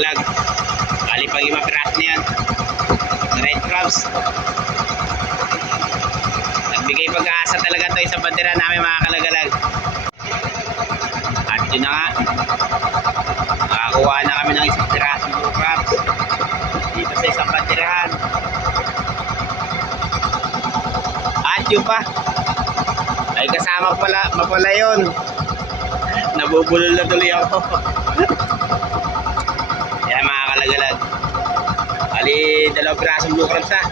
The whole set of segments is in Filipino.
kalagalag. Bali pag 5 piraso na yan. Red crabs. Nagbigay pag-aasa talaga to isang bandera namin mga kalagalag. At yun na nga. Nakakuha na kami ng isang piraso blue crabs. Dito sa isang banderahan. At yun pa. Ay kasama pala yun. Nabubulol na tuloy ako. Yan mga kalagalag. Bali, 2 pirasong blue crabs na.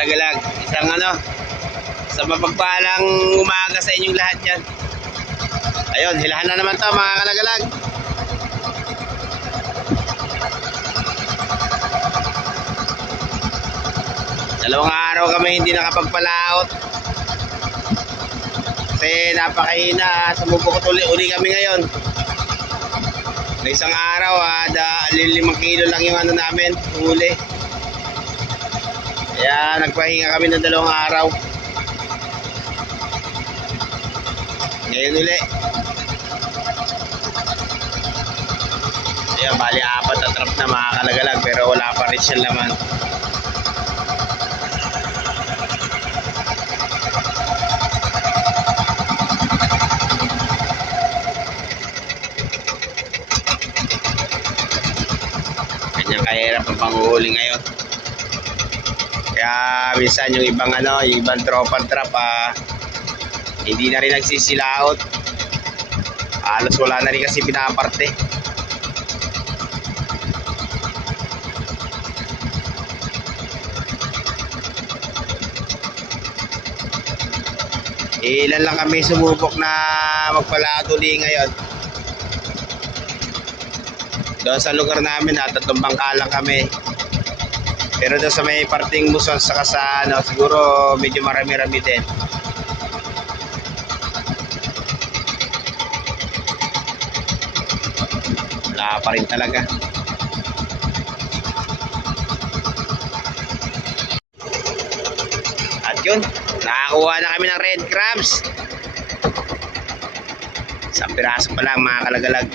Kalagalag, isang sa mapagpalang umaga sa inyong lahat yan. Ayun, hilahan na naman to mga kalagalag. Dalawang araw kami hindi nakapagpalaot kasi napakahina. Sumubok uli kami ngayon. Sa isang araw 5 kilo lang yung namin huli. Kaya nagpahinga kami ng 2 araw. Ngayon uli. Ayan, bali 4 na trap na mga kalagalag pero wala pa rin siya laman. Kanyang kahirap ang panguhuli ngayon. Kaya minsan yung ibang yung ibang tropang trap hindi na rin nagsisilaot. Halos wala na rin kasi pinaparte. Ilan lang kami sumubok na magpalaot uli ngayon. Doon sa lugar namin 3 bangka lang kami. Pero doon sa may parting Muson saka sa siguro medyo marami-rami din. Wala pa rin talaga. At yun, nakakuha na kami ng red crabs. 1 piraso pa lang mga kalagalag.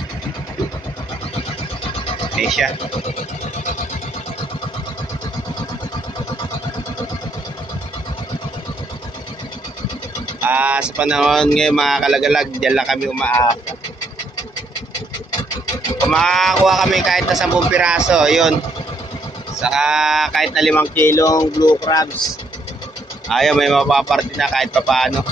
Ayan siya. Sa panahon ngayon mga kalagalag, diyan lang kami umaasa. Kung makakuha kami kahit na 10 piraso, yun. Saka kahit na 5 kilong blue crabs, ayun, may mapaparte na kahit pa paano.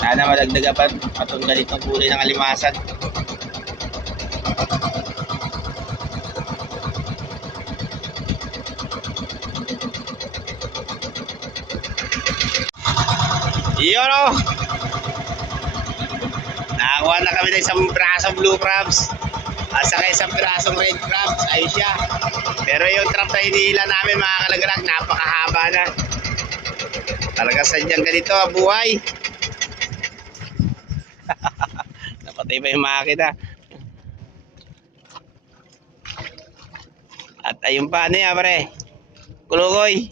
Sana madagdaga pa itong ganitong kulay ng alimasan. Yun nakakuha na kami ng 1 pirasong blue crabs at saka 1 pirasong red crabs. Ayun siya. Pero yung trap na hinihila namin mga kalagalag, napakahaba na. Talaga sadyang ganito ang buhay. Napatay pa yung makina. At ayun pa, yan pare, kulukoy.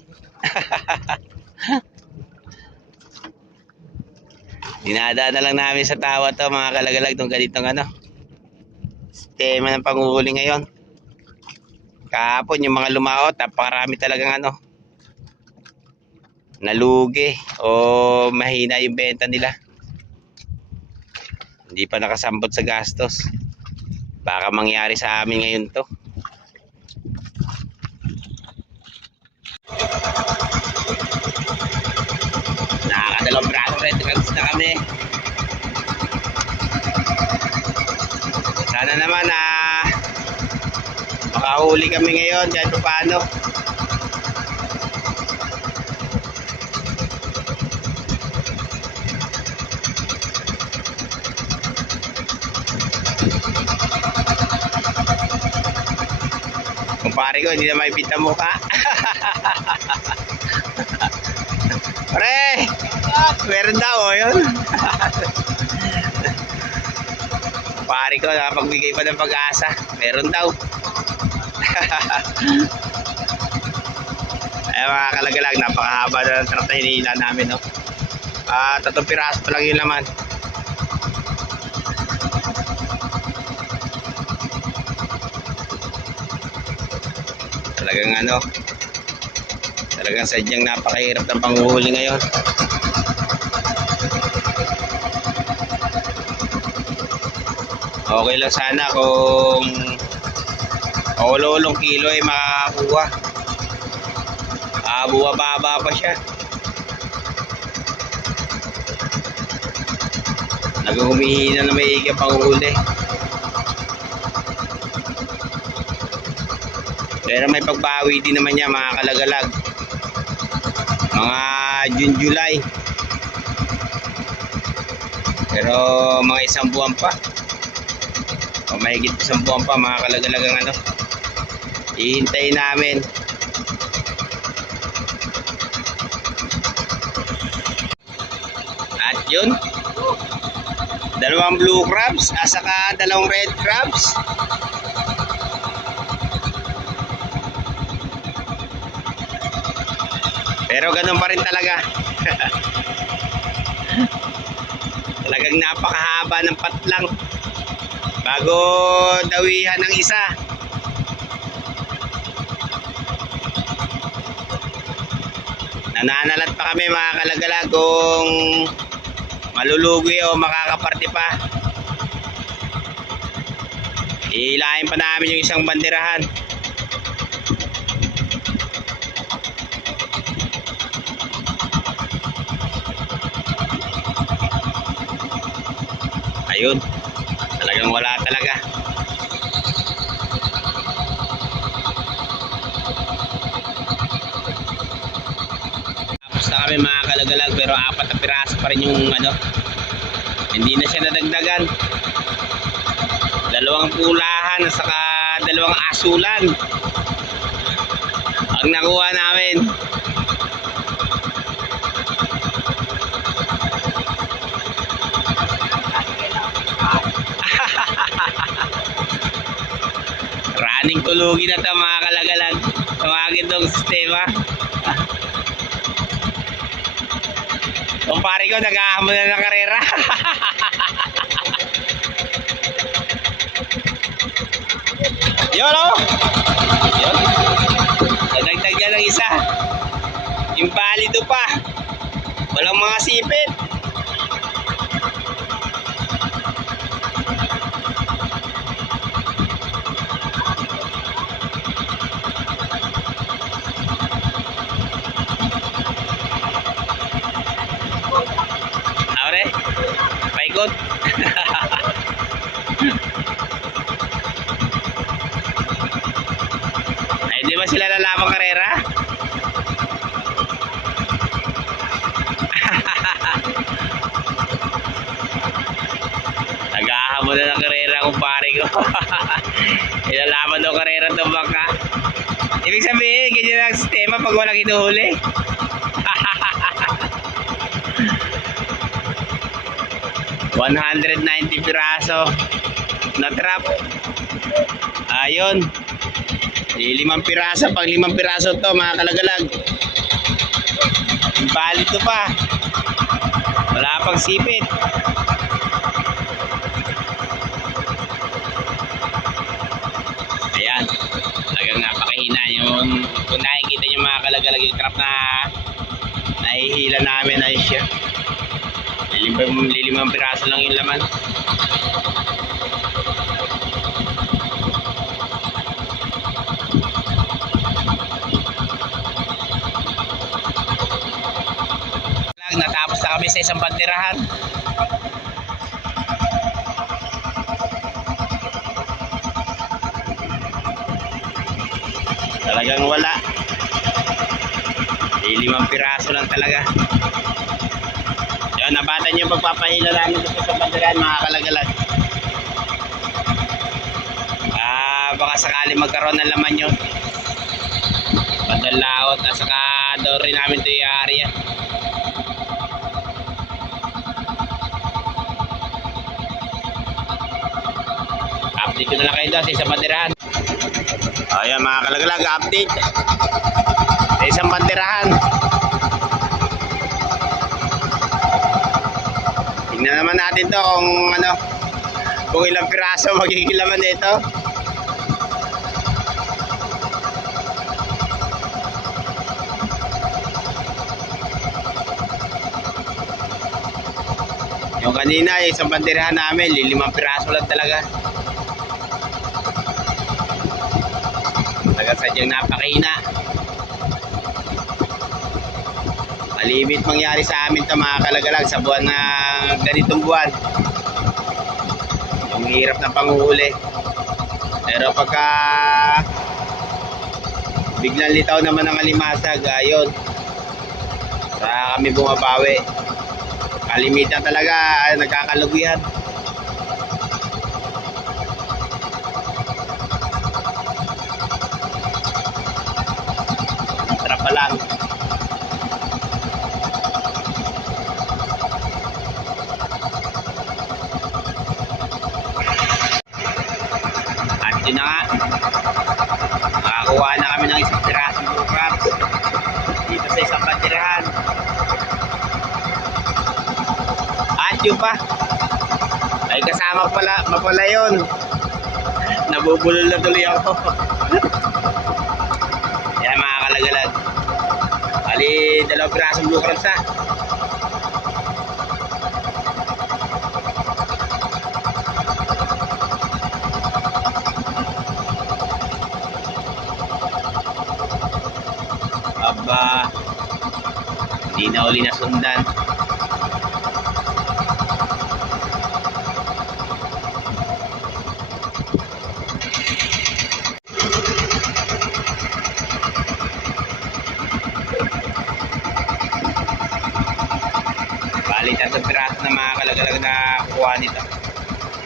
Dinadaan na lang namin sa tawa to mga kalagalag itong ganitong sistema ng panguhuli ngayon. Kahapon yung mga lumaot, napakarami talagang nalugi o mahina yung benta nila. Hindi pa nakasambot sa gastos. Baka mangyari sa amin ngayon to. Nakakadalawang braso red crabs na kami. Sana naman makahuli kami ngayon kahit paano. pare ko, hindi na maipita mukha. Pre! Meron daw, oh, yun. Pare ko, nakapagbigay pa ng pag-asa. Meron daw. Ay mga kalagalag, napakahaba na ng trap na hinihila namin, no? 3 piraso pa lang yung laman. Talagang ano, talagang sadyang napakahirap ng panghuhuli ngayon. Okay lang sana kung ulolong kilo ay makakakuha. Buwababa pa siya. Nag-humihina na may iga panghuli. Pero may pagbawi din naman niya mga kalagalag. Mga June, July. Pero mga 1 buwan pa. O mahigit 1 buwan pa mga kalagalag ang ano. Ihintayin namin. At yun. 2 blue crabs at saka 2 red crabs. Pero ganun pa rin talaga. Talagang napakahaba ng patlang bago dawihan ng isa. Nananalat pa kami mga kalagalag kung malulugi o makakaparte pa. Hilahin pa namin yung isang banderahan. Ayun, talagang wala talaga. Tapos na kami mga kalagalag, pero 4 na piraso pa rin yung ano, hindi na siya nadagdagan. 2 pulahan at saka 2 asulan ang nakuha namin. Running tulugin na ito mga kalagalag. Tumagin itong sistema. Kumpare ko, nag-ahamon na ng karera. Yun o. Yun. Nadagdag niya ng isa. Invalido pa. Walang mga sipit. Aure, paikot. Ay, di ba sila lalabang karera? Nag-ahamon na ng karera kung pare ko. Ilalaman daw karera ng bangka. Ibig sabihin, ganyan ang sistema pag walang hinuhuli. 190 piraso na trap. Ayun. 5 piraso, pang 5 piraso to mga kalagalag. Valid to pa. Wala pang sipit. Ayan. Talagang napakahina yung kung nakikita nyo mga kalagalag yung trap na nahihila namin ay siya. 5 piraso lang yung laman. Natapos na kami sa isang banderahan. Talagang wala. 5 piraso lang talaga. Yan, nabatan yung pagpapahila namin dito sa banderahan mga kalagalag. Baka sakali magkaroon ng laman yun. Bandang at saka daw rin namin ito yung area. Update ko na lang kayo doon sa isang banderahan. Ayan mga kalagalag, update sa isang banderahan. Tingnan naman natin to kung ano, kung ilang piraso magiging laman nito. Yung kanina, yung isang banderahan namin, 5 piraso lang talaga. Sadyang napakahina. Malimit mangyari sa amin ito mga kalagalag sa buwan na ganitong buwan. Yung hirap ng panguhuli. Pero pagka biglang litaw naman ng alimasag, ayun, saka kami bumabawi. Kalimitan talaga, nagkakalugihan. Trap pa lang. At yun na nga, nakakuha na kami ng isang pirasong blue crabs dito sa isang banderahan. Yun pa ay kasama pala yun. Nabubulol na tuloy ako. Yan mga kalagalag, bali 2 pirasong blue crabs na. Aba, hindi na uli nasundan. Bali 3 piraso na mga kalagalag na kuha nito.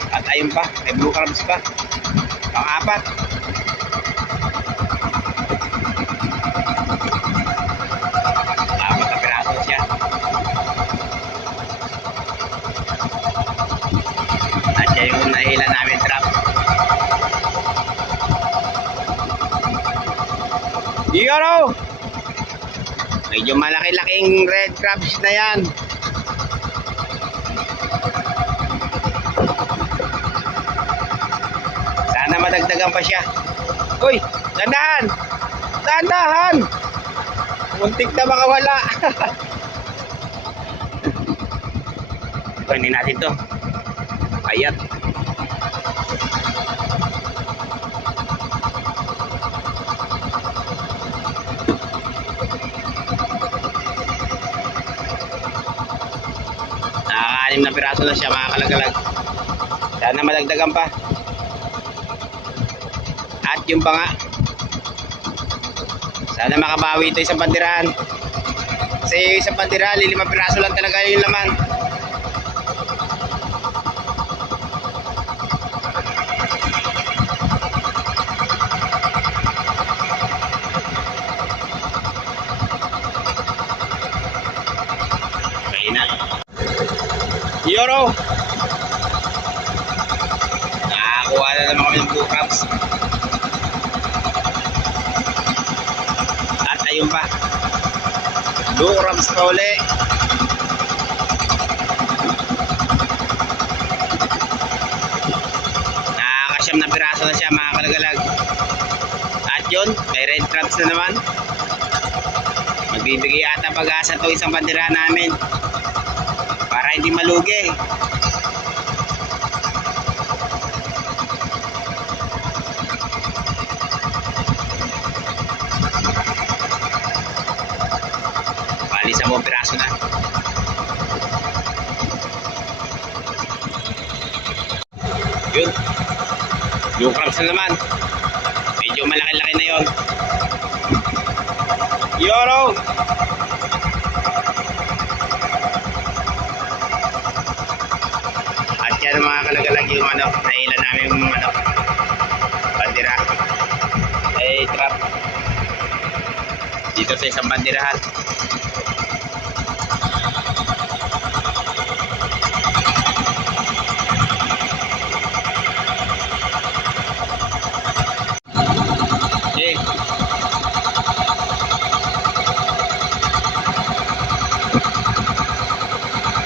At ayun pa, may blue crabs pa. Pang-4. Apat na piraso siya. At yan yung nahila namin trap. Yoro! Medyo malaki-laking red crabs na yan. Sana madagdagan pa siya. Uy, dandahan! Dandahan! Muntik na makawala. Kunin natin to. Ayat. Nakaka-6 na piraso na siya mga kalagalag. Sana madagdagan pa. At yung pa nga, sana makabawi ito isang banderahan. Kasi isang banderahan, 5 piraso lang talaga yung laman. Okay na. Yoro! Nakakuha na naman kami ng blue crabs. Ayun pa, blue crabs pa uli. Nakaka-9 na piraso na siya mga kalagalag. At yun, may red crabs na naman. Magbibigay ata pag-asa ito isang bandera namin para hindi malugi. Isang buong piraso na. Yun. Blue crabs na naman. Medyo malaki-laki na yun. Yoro! At yan mga kalagalag yung ano, nailan namin yung ano, bandera. Ay, trap. sa isang banderahan. Okay.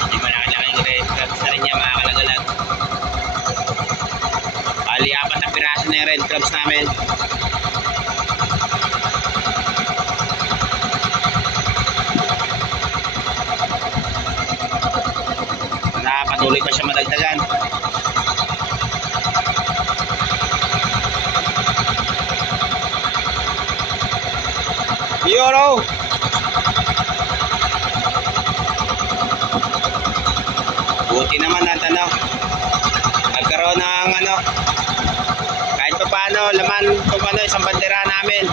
Hindi malaki-laking red crabs na rin niya mga kalagalag. Bali, 4 na piraso na yung red crabs namin. Patuloy pa siya madagdagan. Euro. Buti naman at nagkaroon ng kahit pa paano laman kung isang bandera namin.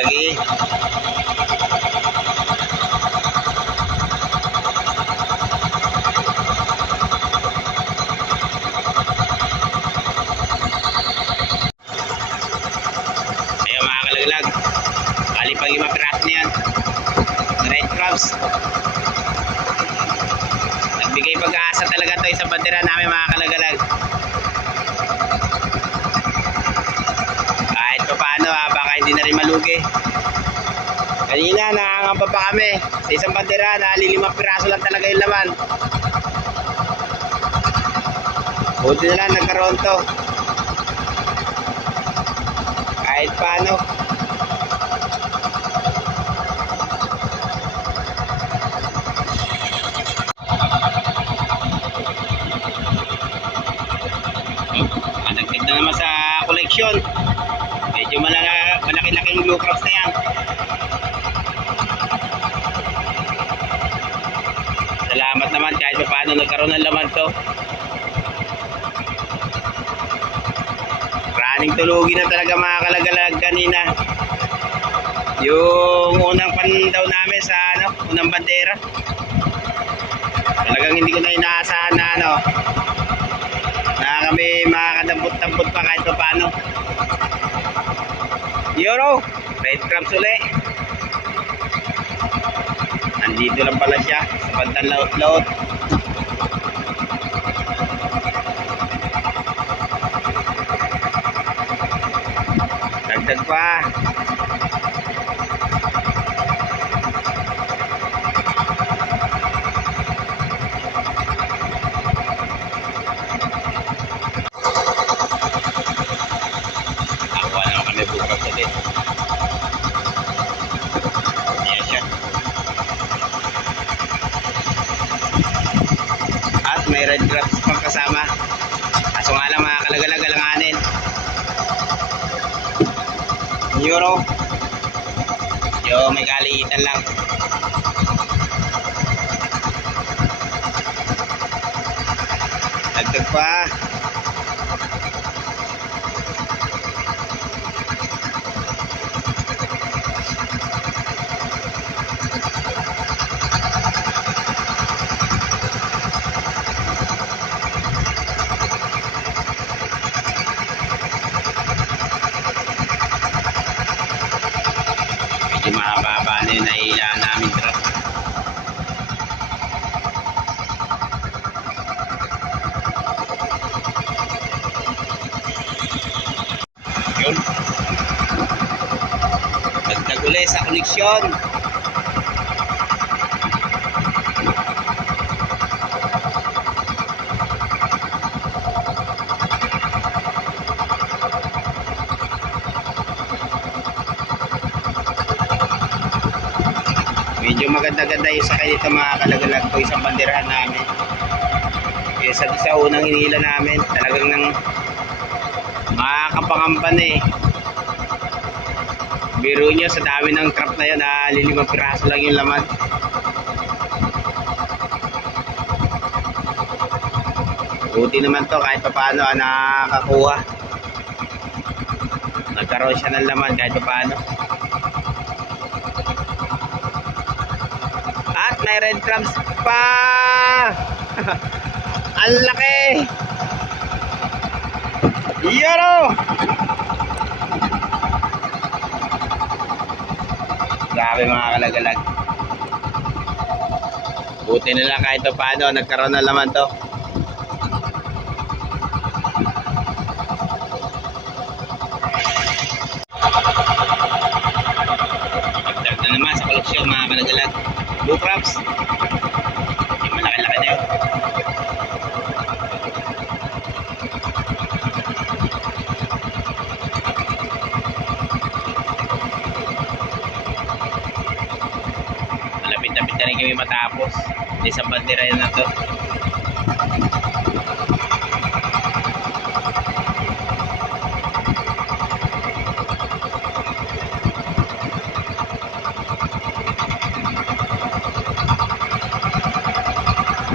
Lagi. Ayun mga kalaglag. Bali pag 5 piraso na yan. Red crabs. Nagbigay pag-aasa talaga ito isang bandera namin mga kalaglag. Kahit pa paano baka hindi na rin malugi. Kanina nakangamba pa kami sa isang bandera na 5 piraso lang talaga yung laman. Buti na lang nagkaroon to. Kahit paano. Adagdag na naman sa koleksyon. Medyo malaki-laking blue crabs na yan. Salamat naman kahit pa paano nagkaroon ng laman to. Running tulugi na talaga mga kalagalag kanina. Yung unang pandaw namin sa unang bandera. Talagang hindi ko na inaasahan na na kami makakadampot-dampot pa kahit pa paano. Euro, red crabs uli. Nandito lang pala siya sa bandang laot-laot. Dagdag pa. Nakuha naman kami bukas ulit. Ayan siya. At may red crabs pang kasama. Kaso nga lang mga kalagalag alanganin. Euro. Yo, may kaliitan lang. Dagdag pa. Medyo mahaba na yung nahila namin trap. Yun. Dagdag ulit sa koleksyon. Medyo maganda-ganda yung sakay dito mga kalagalag ko isang banderahan namin. Sa unang hinila namin talagang nang makapangampan eh. Biro nyo sa dami ng crop na yun, 5 piraso lang yung laman. Buti naman to kahit pa paano nakakakuha. Nagkaroon siya ng laman kahit pa paano. At may red crabs pa. Ang laki! Yan o! Grabe mga kalagalag. Buti nila kahit pa paano, nagkaroon na laman to. Dagdag na naman sa koleksyon mga kalagalag. Blue crabs. Yung malaki-laki na yun. Malapit-lapit na rin kami matapos. Isang bandera yun na to.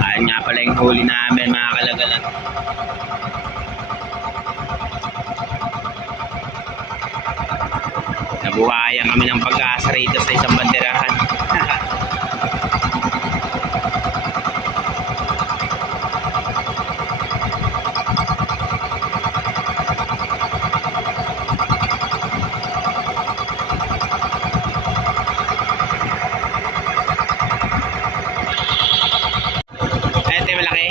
Ayan nga pala yung huli namin mga kalagalan. Nabuhayan kami ng pag-asa rito sa isang banderahan. Ito yung malaki.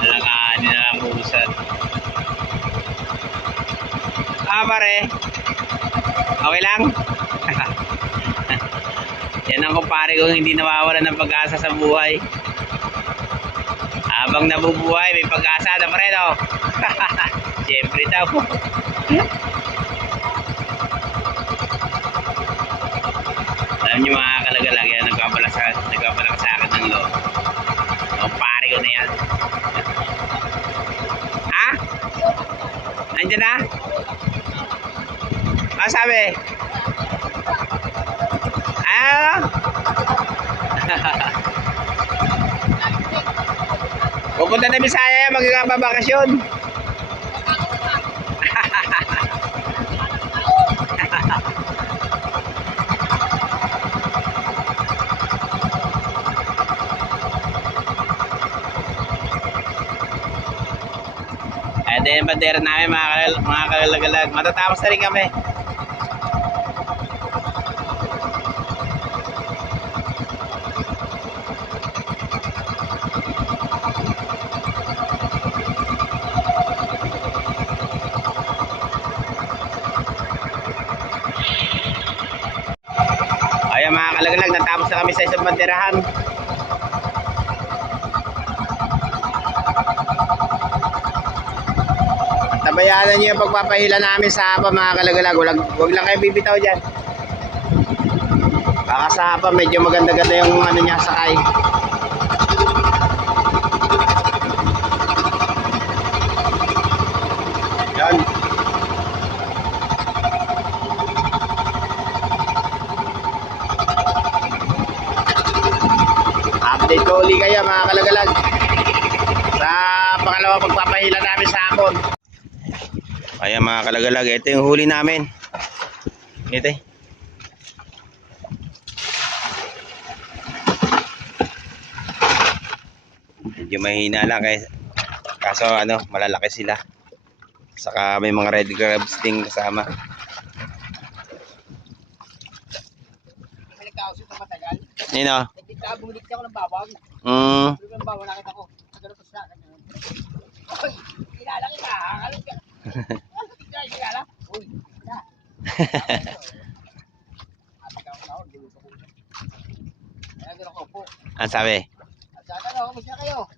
Alangaan nila ang usan. Pare. Okay lang? Yan ang kumpare kong hindi nawawala ng pag-asa sa buhay. Habang nabubuhay, may pag-asa na pa rin, oh. Siyempre daw. Alam niyo mga kalagalag, yan, nagpapalag sa akin ng loob. O, pare ko na yan. Ha? Nandiyan na? Ano sabi? Ano? Pupunta na Bisaya yan, magkakababakasyon. Ito yung bandera namin mga kalagalag. Matatapos na rin kami. Ayan mga kalagalag, natapos na kami sa isang banderahan. Tabayanan niyo yung pagpapahila namin sa hapa mga kalagalag. Huwag lang kayo bibitaw dyan. Baka sa hapa medyo maganda-ganda yung ano niya, sakay. Yan. Update ko uli kayo mga kalagalag sa pangalawang pagpapahila namin sa hapon. Ayan mga kalagalag, ito yung huli namin. Ito eh. Medyo mahina lang kaso ano, malalaki sila. Saka may mga red crabs din kasama. Nagkakausap na matagal. Nino? Nagkakabulik ako ng babag. Pero yung babag nakita ko. Nagkaroon pa siya. Uy, kilala kita. Akalog ka. Kilala? Uy, kita. Ate ka ako na ako. Gulo ko. Kaya gano'n ko po. Ano sabi? At saka na, kamusta kayo?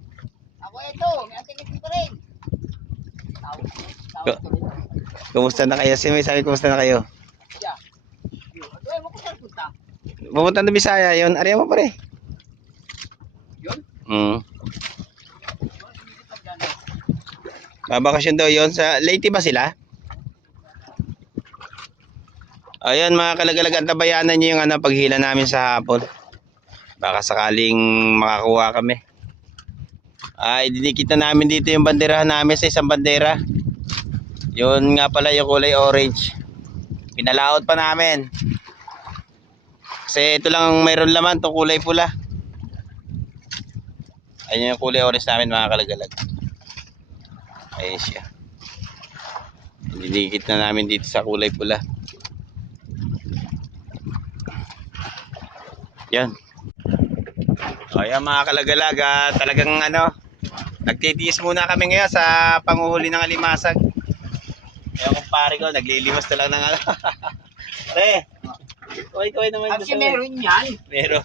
Ako ito. May anting-anting pa rin. Tawag ko rin. Kumusta na kayo? May sabi, kumusta na kayo? Siya. Ay, mo ko saan punta? Pupunta na Bisaya yun. Ariya mo pare. Yun? Babakasyon daw yun. Sa Leyte ba sila? Ayun mga kalagalag, antabayanan nyo yung ano, paghila namin sa hapon. Baka sakaling makakuha kami. Ay, dinikit na namin dito yung banderahan namin sa isang bandera. Yun nga pala yung kulay orange. Pinalaot pa namin. Kasi ito lang mayroon laman, itong kulay pula. Ayun yung kulay orange namin mga kalagalag. Ayun siya. Didikit na namin dito sa kulay pula. Yan. Ayan mga kalagalag, talagang nagtitiis muna kami ngayon sa panguhuli ng alimasag. Ayan kumpare ko, naglilimas na lang ng Pre, kaway naman. Kasi meron yan. Meron.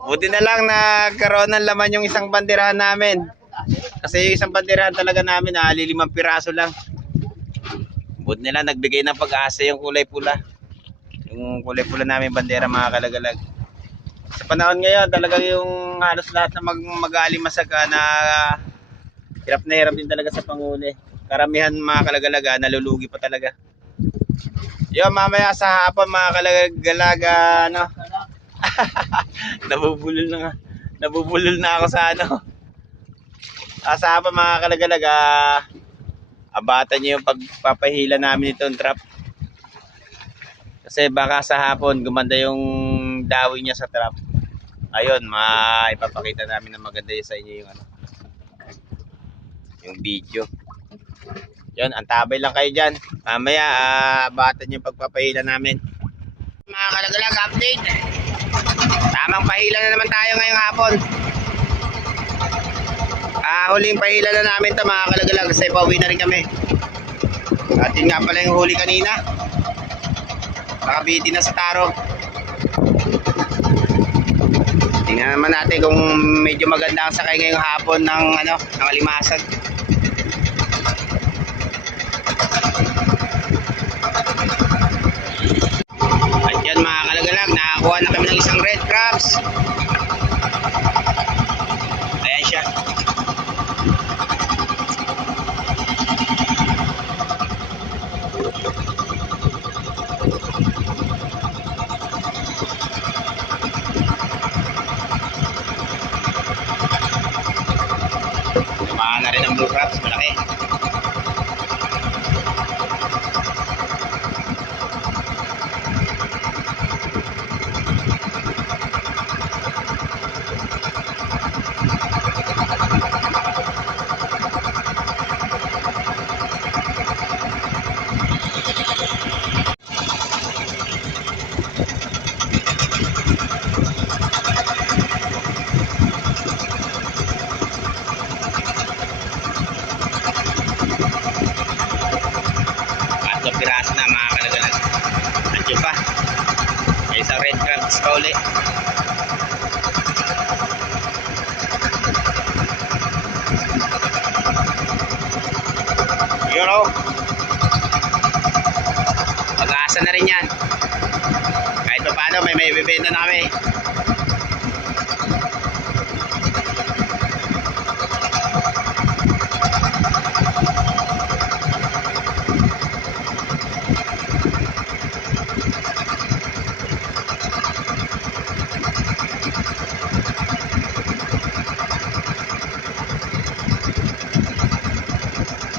Buti na lang nagkaroon ng laman yung isang banderahan namin. Kasi yung isang banderahan talaga namin, 5 piraso lang. Buti nila nagbigay ng pag-asa yung kulay pula. Yung kulay pula namin bandera mga kalagalag. Sa panahon ngayon, talaga yung halos lahat na mag-aalimasag na hirap na hirap din talaga sa panghuli. Karamihan mga kalagalaga, nalulugi pa talaga. Yo, mamaya sa hapon mga kalagalaga, nabubulol na ako sa sa hapon mga kalagalaga, abatan nyo yung pagpapahila namin itong trap. Kasi baka sa hapon gumanda yung dawi niya sa trap. Ayun, maipapakita namin na maganda sa inyo yung video. Yun, antabay lang kayo dyan. Mamaya, abatan yung pagpapahila namin. Mga kalagalag, update. Tamang pahila na naman tayo ngayong hapon. Huling pahila na namin ito mga kalagalag kasi pauwi na rin kami. At yun nga pala yung huli kanina. Nakabiti na sa taro. Tingnan naman natin kung medyo maganda ang sakay ngayong hapon ng alimasag. At yan mga kalagalag, nakakuha na kami ng isang red crabs. Ayan siya. Tumahan na rin ang blue crabs, malaki. Piraso na mga kalagalag. Andiyo pa. May isang red crabs pa uli. Yun o. Pag-aasa na rin yan. Kahit pa paano may bibenta na kami.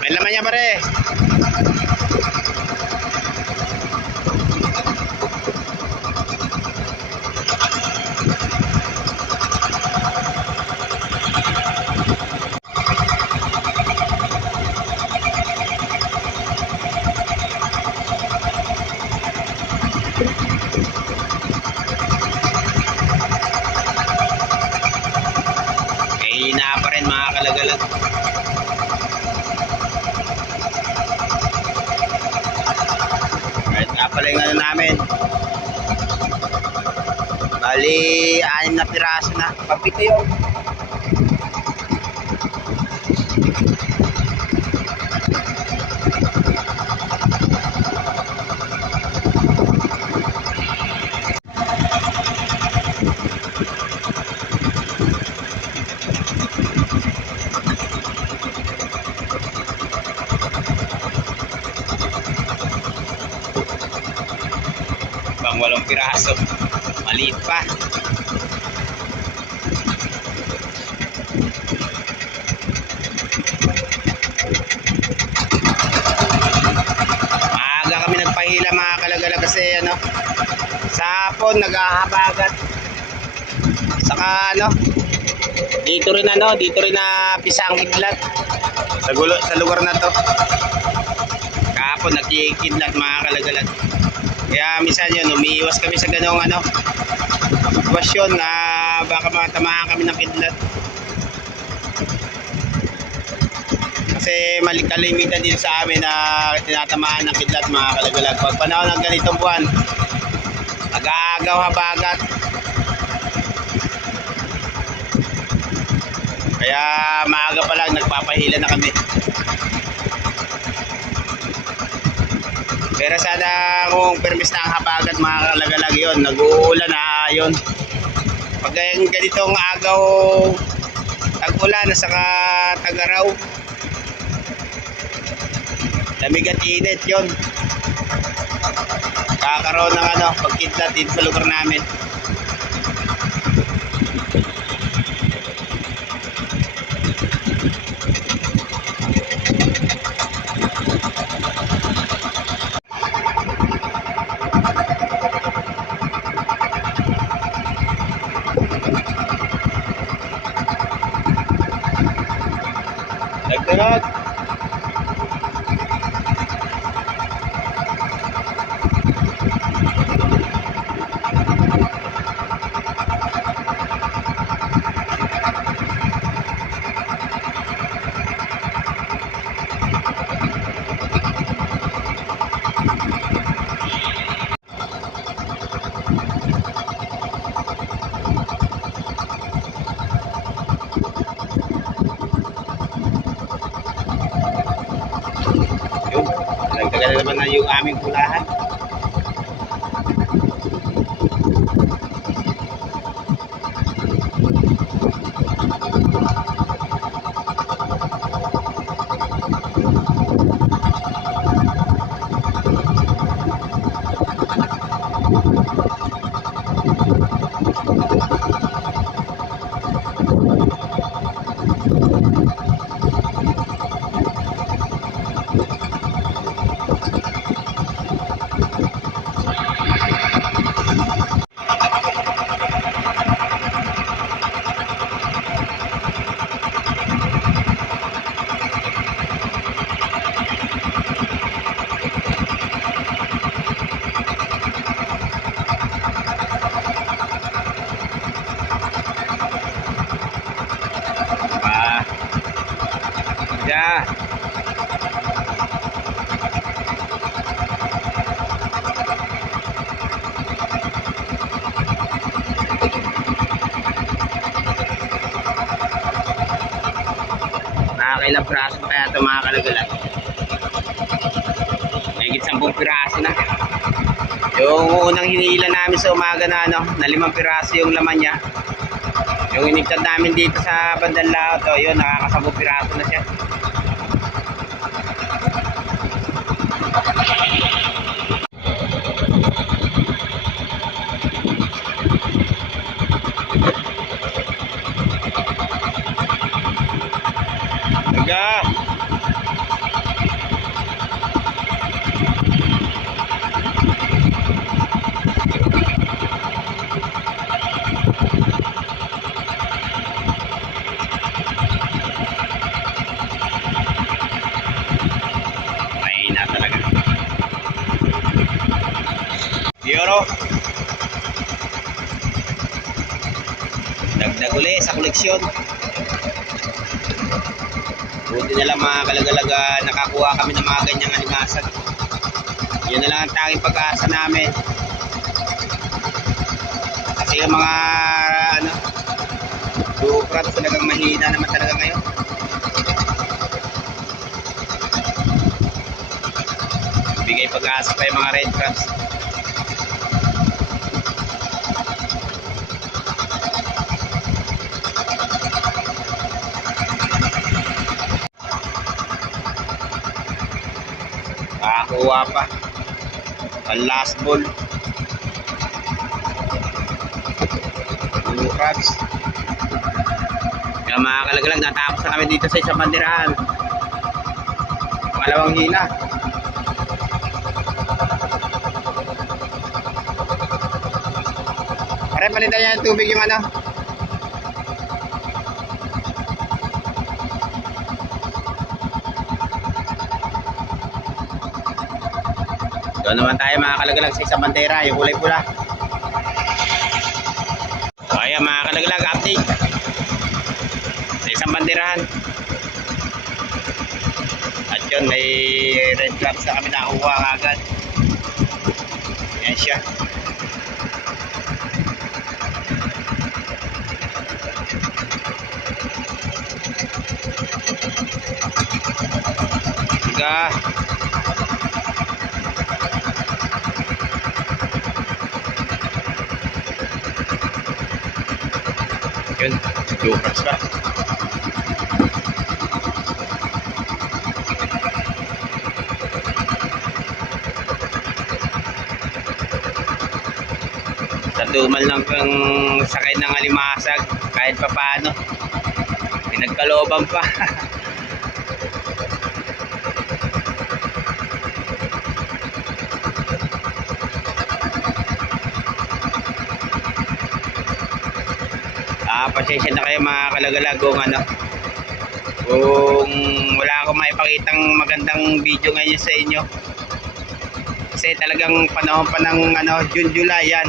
May laman niya pare. Hina pa rin mga kalagalag. Kahit nga pala yung namin. Bali, 6 na piraso na. Papito yun. Pang 8 piraso. Maliit pa. Maaga kami nagpahila mga kahapon naghahabagat. Saka dito rin na pisa ang kidlat sa lugar na to. Kahapon nagkikidlat mga kalagalag. Kaya minsan yun, umiiwas kami sa ganong sitwasyon na baka matamaan kami ng kidlat. Kasi kalimitan din sa amin na tinatamaan ng kidlat mga kalagalag. Pag panahon ng ganitong buwan, nag-aagaw habagat. Kaya maaga pa lang nagpapahila na kami. Pero sana kung permis na ang habagat mga kalagalag yun, nag-uulan na yun. Pag ganitong agaw, tag-ulan na saka tag-araw, lamig at init yun. Kakaroon ng pagkidlat dito sa lugar namin. Dagdag. Yun, nagtagal na naman na yung aming pulahan. Yeah. Nakakailang piraso kaya ito mga kalagalag. Mahigit 10 piraso na. Yung unang hinihila namin sa umaga na na 5 piraso yung laman niya. Yung inigtad namin dito sa bandang laot, yun, nakaka 10 piraso na siya. Aga. Mahina talaga. Euro. Dagdag uli sa koleksyon. Buti na lang mga kalagalaga, nakakuha kami ng mga ganyang alimasag. Yun na lang ang tanging pag-asa namin. Kasi yung mga blue crabs talagang mahina naman talaga ngayon. Bigay pag-asa pa yung mga red crabs. Nakakuha pa ang last ball. Blue crabs. Kaya mga kalagalag, natapos na kami dito sa isang bandirahan. Pangalawang hila. Pare, palitan niya ng tubig yung ano. Doon naman tayo mga kalagalag sa isang bandera, yung kulay pula. So ayan mga kalagalag, update sa isang banderahan. At yun, may red crabs na kami nakuha agad. Ayan siya. Tiga. Yun, blue crabs pa. Sa tumal lang kang sakay ng alimasag, kahit pa paano. Pinagkalooban pa. Pasensya na kayo mga kalagalag kung ano, kung wala akong maipakitang magandang video ngayon sa inyo, kasi talagang panahon pa ng ano, June, July yan,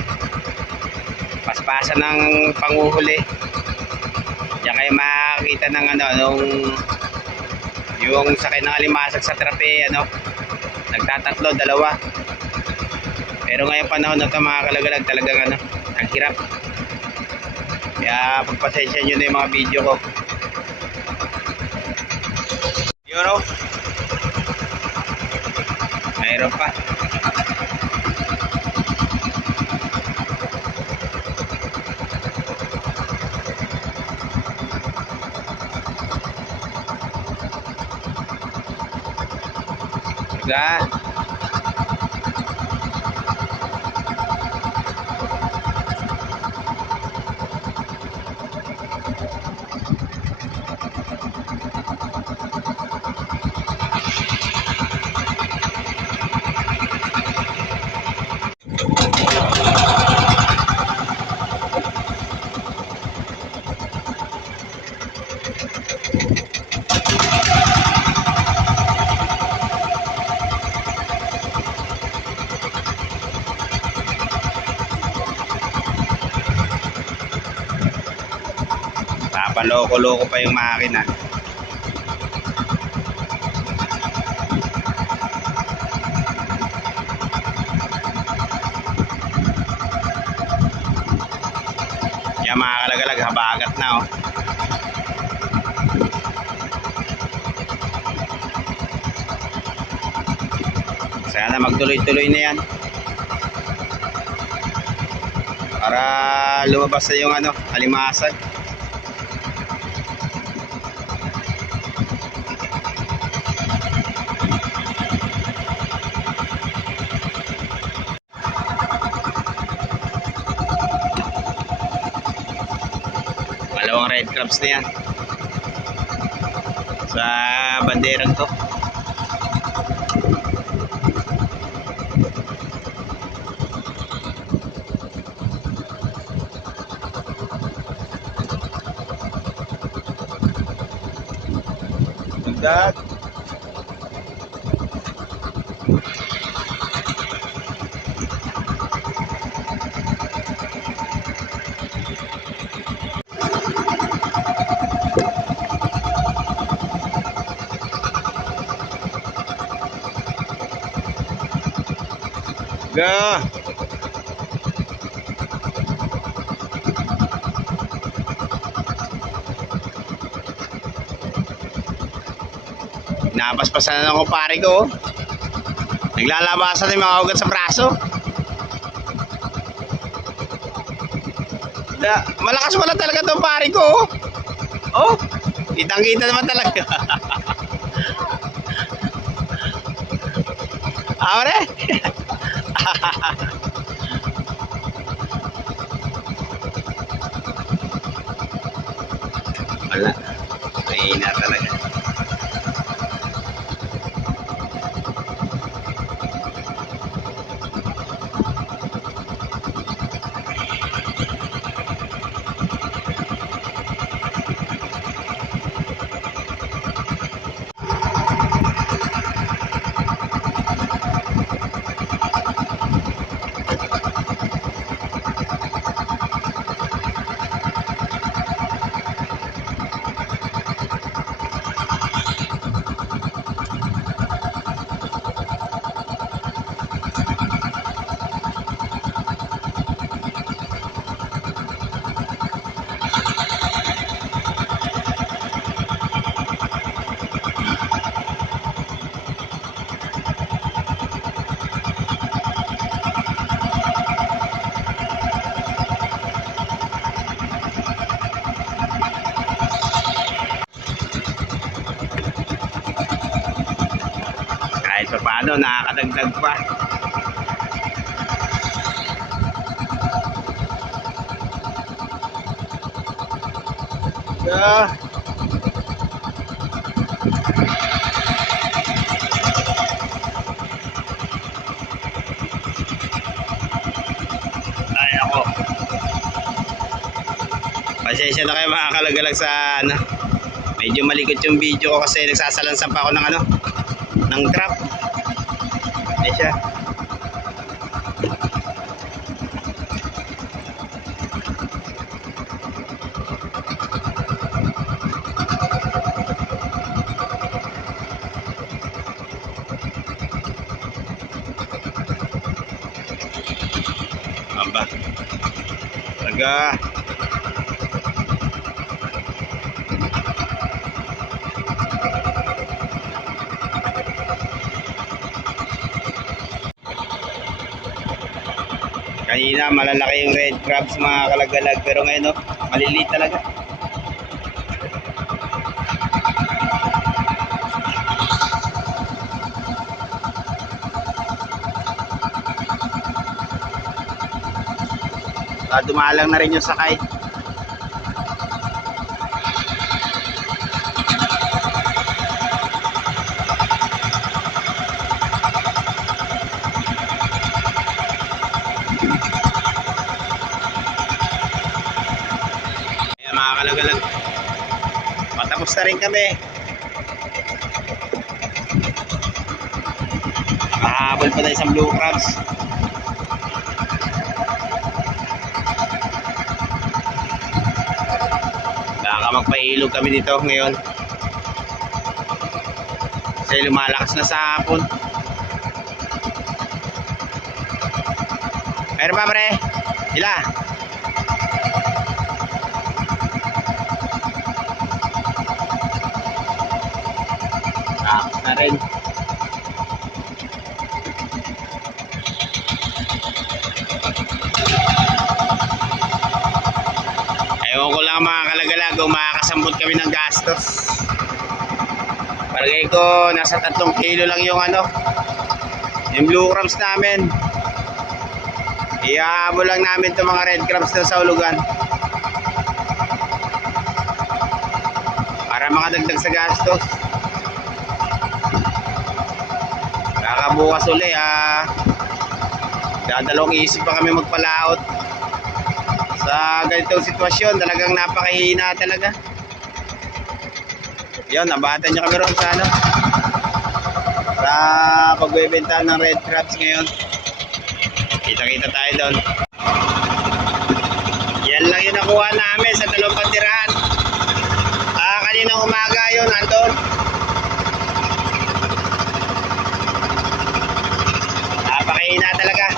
paspasan ng panguhuli. Diyan kayo makakita ng ano, yung sakay ng alimasag sa trape, ano, nagtatatlo, dalawa. Pero ngayong panahon na ito mga kalagalag, talagang ano, ang hirap. Kaya pagpasensya nyo na yung mga video ko. Euro. Mayroon pa. Tiga. Paloko-loko pa yung makina. Yan mga kalagalag, habagat na oh. Sana magtuloy-tuloy na yan para lumabas na yung ano, alimasag. Dalawang red crabs na yan sa banderang to. Agad. Ga. Napaspasan na ng kumpare ko. Naglalabasan yung mga ugat sa braso. Malakas pala talaga itong pare ko. Oh, kitang-kita naman talaga. Ahora. Wala. Mahina talaga. ano, nakakadagdag pa. Yeah. Ay ako. Pasensya na kayo mga kalagalag sa ano. Medyo malikot yung video ko kasi nagsasalansan pa ako ng ano, ng trap. Ay siya. Aba. Taga. Kanina malalaki yung red crabs mga kalagalag, pero ngayon no, maliliit talaga. Dumalang na rin yung sakay. Ayan mga kalagalag, patapos na rin kami. Mahabol pa na isang blue crabs. Magpailog kami dito ngayon kasi lumalakas na sa hapon. Meron pa pre? Ila? Na rin. Ewan ko lang mga kalagalag kung makakasambot kami ng gastos. Palagay ko nasa 3 kilo lang yung ano, yung blue crabs namin. Ihahabol lang namin itong mga red crabs na sa ulugan para makadagdag sa gastos. Kakabukas uli dadalawang isip pa kami magpalaot. Sa ganitong sitwasyon, talagang napakahina talaga. Yun, nabatan nyo kami ron sa ano, sa pagbebenta ng red crabs ngayon. Kita-kita tayo doon. Yan lang yung nakuha namin sa 2 patirahan. Kaninang umaga yun, andun. Napakahina talaga.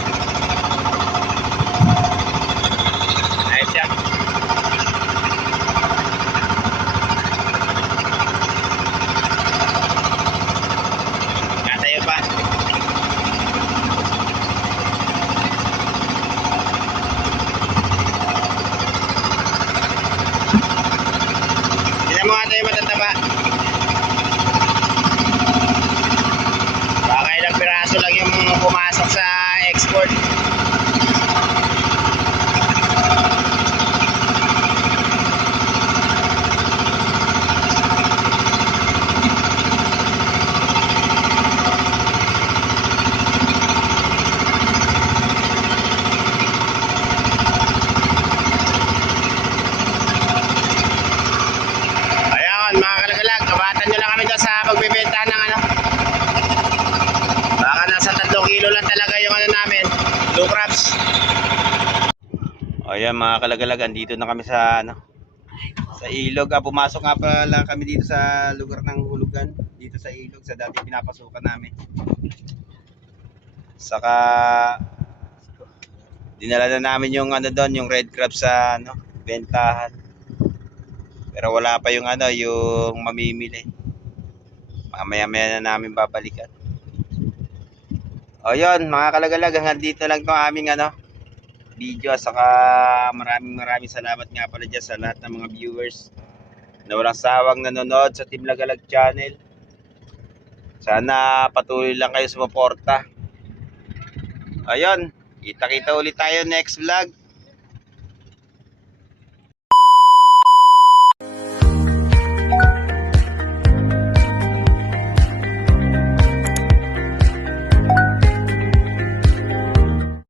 Pumasok sa export. Ayan mga kalagalag, kabatan nyo lang kami doon sa pagbibenta ng ano, nasa 3 kilo lang talaga yung ano namin, blue crabs. Ayan mga kalagalag, andito na kami sa ano, sa ilog. Pumasok nga pala kami dito sa lugar ng hulugan, dito sa ilog, sa dati pinapasukan namin. Saka dinala na namin yung ano doon, yung red crabs sa ano, bentahan. Pero wala pa yung ano, yung mamimili. Mamaya-maya na namin babalikan. O yun, mga kalagalag, hanggang dito lang itong aming ano, video. Saka maraming salamat nga pala dyan sa lahat ng mga viewers na walang sawang nanonood sa Team Lagalag Channel. Sana patuloy lang kayo sumuporta. Ayun, kita-kita ulit tayo next vlog.